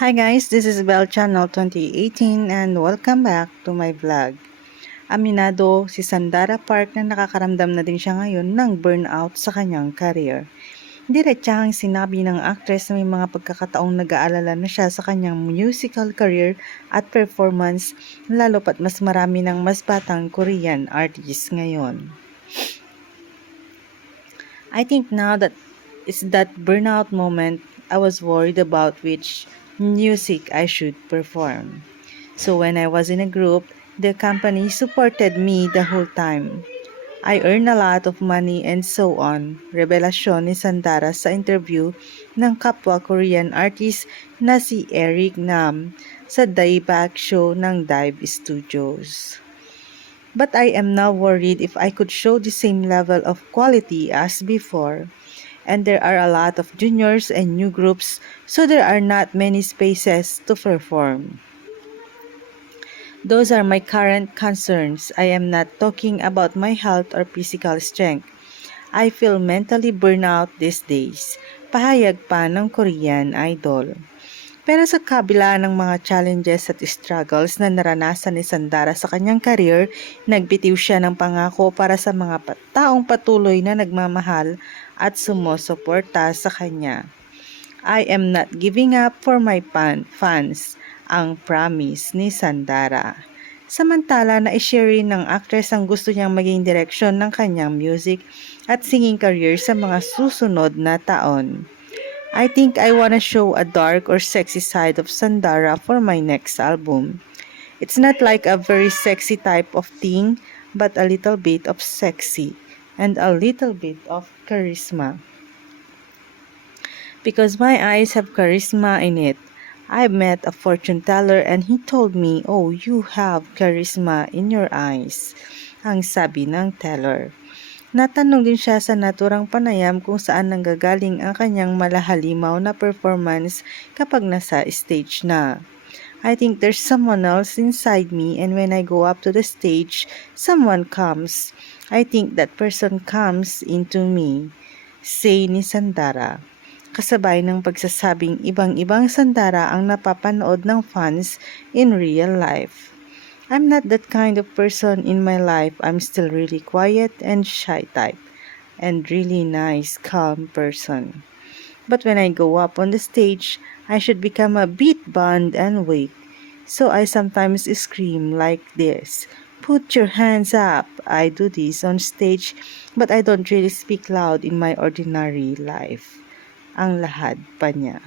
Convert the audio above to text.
Hi guys, this is Bell Channel 2018 and welcome back to my vlog. Aminado si Sandara Park na nakakaramdam na din siya ngayon ng burnout sa kanyang career. Diretsahang sinabi ng actress na may mga pagkakataong nag-aalala na siya sa kanyang musical career at performance, lalo pat mas marami ng mas batang Korean artists ngayon. I think now that it's that burnout moment I was worried about which music I should perform. So when I was in a group, the company supported me the whole time. I earn a lot of money and so on. Revelasyon ni Sandara sa interview ng kapwa Korean artist na si Eric Nam sa Dieback show ng Dive Studios. But I am now worried if I could show the same level of quality as before. And there are a lot of juniors and new groups, so there are not many spaces to perform. Those are my current concerns. I am not talking about my health or physical strength. I feel mentally burnout these days. Pahayag pa ng Korean idol. Pero sa kabila ng mga challenges at struggles na naranasan ni Sandara sa kanyang career, nagbitiw siya ng pangako para sa mga taong patuloy na nagmamahal at sumusuporta sa kanya. I am not giving up for my fans, ang promise ni Sandara. Samantala na i-share rin ng actress ang gusto niyang maging direksyon ng kanyang music at singing career sa mga susunod na taon. I think I wanna show a dark or sexy side of Sandara for my next album. It's not like a very sexy type of thing, but a little bit of sexy and a little bit of charisma. Because my eyes have charisma in it. I met a fortune teller and he told me, "Oh, you have charisma in your eyes," ang sabi ng teller. Natanong din siya sa naturang panayam kung saan nanggagaling ang kanyang malahalimaw na performance kapag nasa stage na. I think there's someone else inside me and when I go up to the stage, someone comes. I think that person comes into me, say ni Sandara. Kasabay ng pagsasabing ibang-ibang Sandara ang napapanood ng fans in real life. I'm not that kind of person in my life. I'm still really quiet and shy type and really nice, calm person. But when I go up on the stage, I should become a beat band and wake. So I sometimes scream like this. Put your hands up. I do this on stage, but I don't really speak loud in my ordinary life. Ang lahad pa niya.